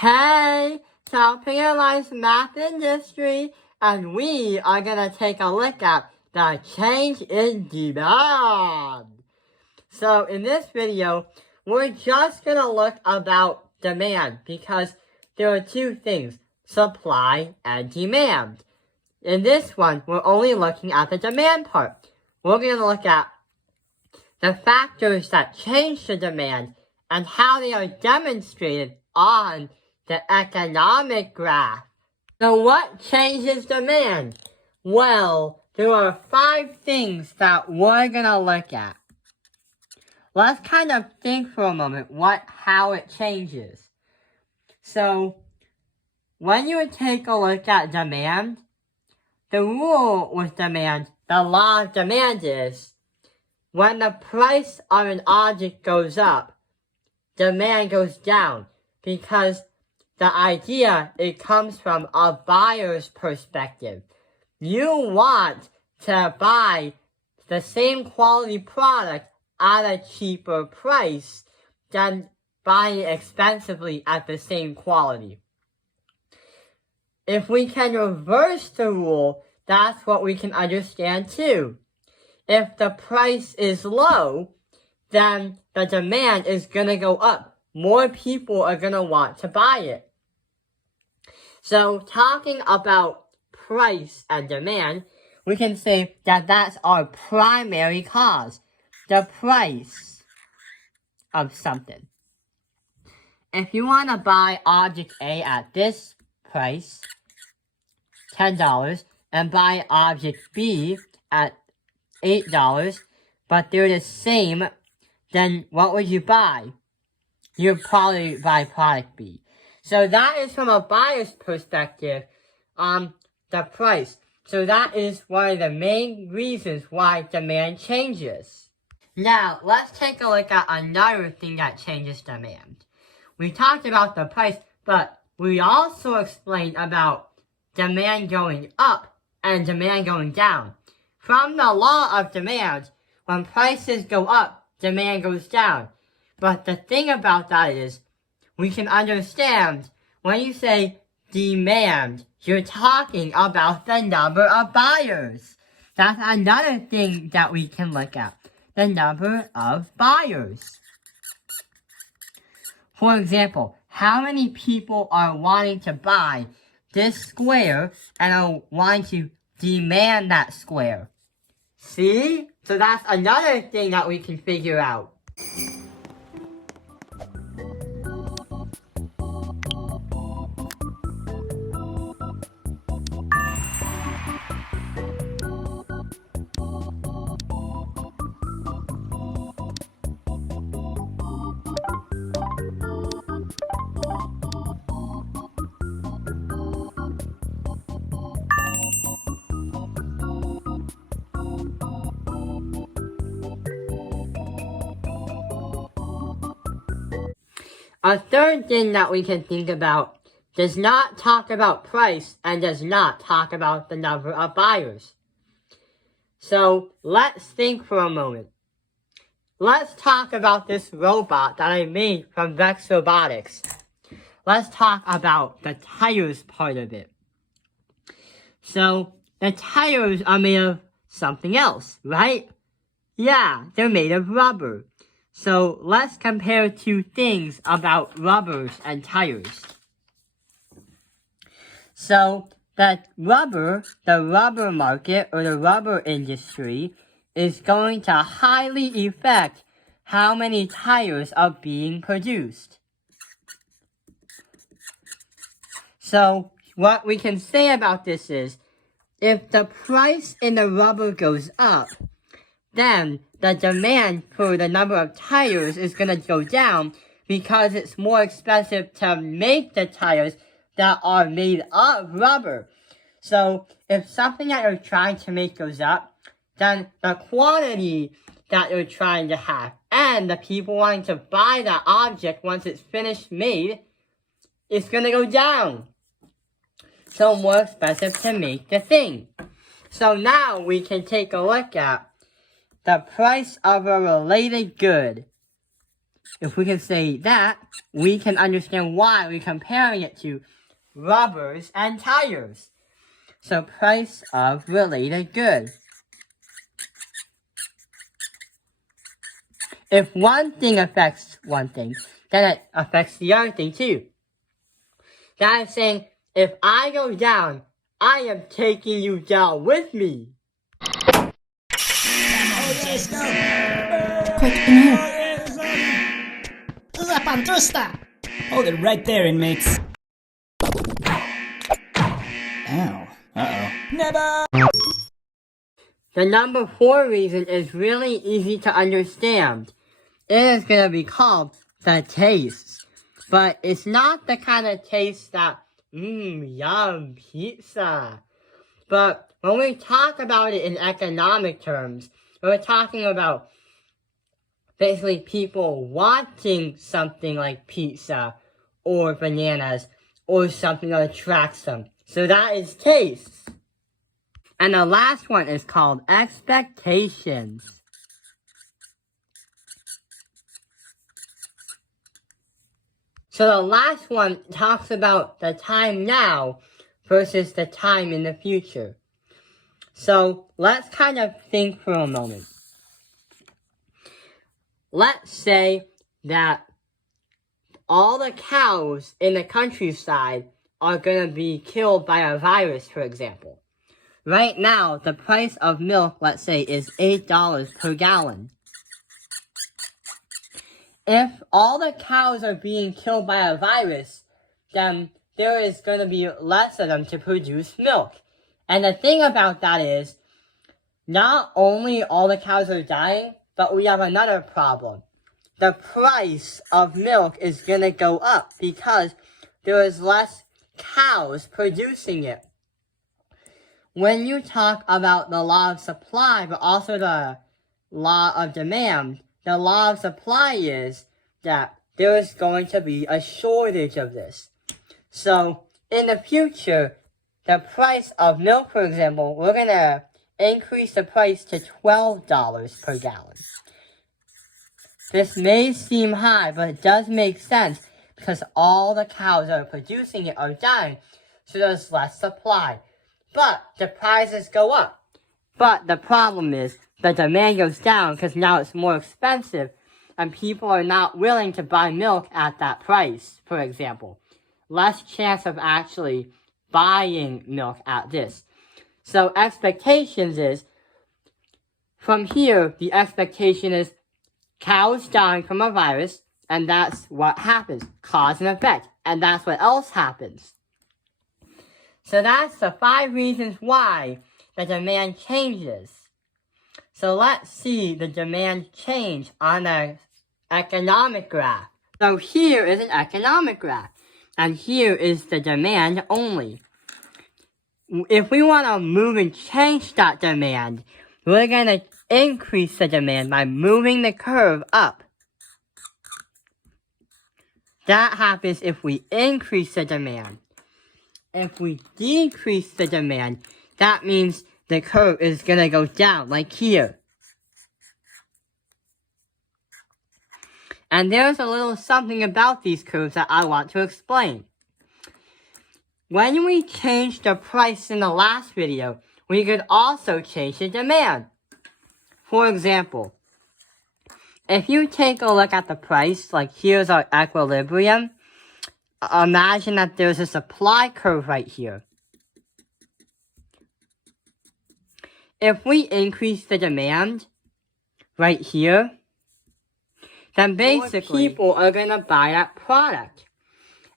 Hey, Topping Alliance Math Industry, and we are gonna take a look at the change in demand. So in this video, we're just gonna look about demand because there are two things, supply and demand. In this one, we're only looking at the demand part. We're gonna look at the factors that change the demand and how they are demonstrated on the economic graph. So what changes demand? Well, there are 5 things that we're gonna look at. Let's kind of think for a moment how it changes. So, when you take a look at demand, the rule with demand, the law of demand is, when the price of an object goes up, demand goes down, because the idea, it comes from a buyer's perspective. You want to buy the same quality product at a cheaper price than buying it expensively at the same quality. If we can reverse the rule, that's what we can understand too. If the price is low, then the demand is going to go up. More people are going to want to buy it. So talking about price and demand, we can say that that's our primary cause, the price of something. If you want to buy object A at this price, $10, and buy object B at $8, but they're the same, then what would you buy? You'd probably buy product B. So that is from a buyer's perspective on the price. So that is one of the main reasons why demand changes. Now, let's take a look at another thing that changes demand. We talked about the price, but we also explained about demand going up and demand going down. From the law of demand, when prices go up, demand goes down. But the thing about that is, we can understand when you say demand, you're talking about the number of buyers. That's another thing that we can look at, the number of buyers. For example, how many people are wanting to buy this square and are wanting to demand that square? See? So that's another thing that we can figure out. A third thing that we can think about does not talk about price and does not talk about the number of buyers. So let's think for a moment. Let's talk about this robot that I made from Vex Robotics. Let's talk about the tires part of it. So the tires are made of something else, right? Yeah, they're made of rubber. So let's compare two things about rubbers and tires. So the rubber market or the rubber industry is going to highly affect how many tires are being produced. So what we can say about this is, if the price in the rubber goes up, then the demand for the number of tires is going to go down because it's more expensive to make the tires that are made of rubber. So if something that you're trying to make goes up, then the quantity that you're trying to have and the people wanting to buy that object once it's finished made is going to go down. So more expensive to make the thing. So now we can take a look at the price of a related good. if we can say that, we can understand why we're comparing it to rubbers and tires. So price of related good. If one thing affects one thing, then it affects the other thing too. That is saying, if I go down, I am taking you down with me. Quick, in here. La Pantrusta! Hold it right there, inmates. Ow. Uh-oh. Never! The number 4 reason is really easy to understand. It is going to be called the taste. But it's not the kind of taste that, yum, pizza. But when we talk about it in economic terms, we're talking about basically people wanting something like pizza or bananas or something that attracts them. So that is taste. And the last one is called expectations. So the last one talks about the time now versus the time in the future. So let's kind of think for a moment. Let's say that all the cows in the countryside are going to be killed by a virus, for example. Right now, the price of milk, let's say, is $8 per gallon. If all the cows are being killed by a virus, then there is going to be less of them to produce milk. And the thing about that is, not only all the cows are dying, but we have another problem. The price of milk is going to go up because there is less cows producing it. When you talk about the law of supply, but also the law of demand, the law of supply is that there is going to be a shortage of this. So, in the future, the price of milk, for example, we're going to increase the price to $12 per gallon. This may seem high, but it does make sense because all the cows that are producing it are dying, so there's less supply. But the prices go up. But the problem is the demand goes down because now it's more expensive and people are not willing to buy milk at that price, for example. Less chance of actually buying milk at this. So expectations is, from here, the expectation is cows dying from a virus, and that's what happens. Cause and effect. And that's what else happens. So that's the 5 reasons why the demand changes. So let's see the demand change on an economic graph. So here is an economic graph, and here is the demand only. If we want to move and change that demand, we're going to increase the demand by moving the curve up. That happens if we increase the demand. If we decrease the demand, that means the curve is going to go down, like here. And there's a little something about these curves that I want to explain. When we changed the price in the last video, we could also change the demand. For example, if you take a look at the price, like here's our equilibrium, imagine that there's a supply curve right here. If we increase the demand right here, then basically people are going to buy that product.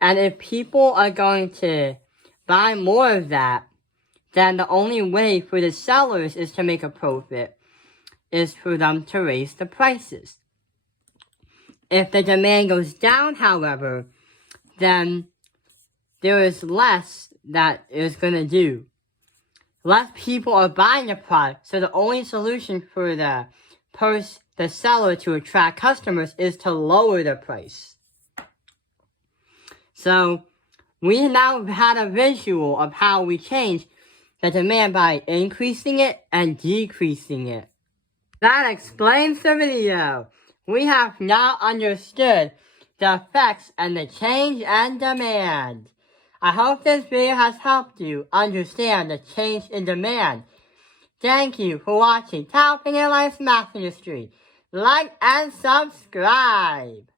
And if people are going to buy more of that, then the only way for the sellers is to make a profit, is for them to raise the prices. If the demand goes down, however, then there is less that is going to do. Less people are buying the product, so the only solution for the seller to attract customers is to lower the price. So, we now had a visual of how we change the demand by increasing it and decreasing it. That explains the video. we have now understood the effects and the change and demand. I hope this video has helped you understand the change in demand. Thank you for watching Talpin Airlines Math Industry. Like and subscribe.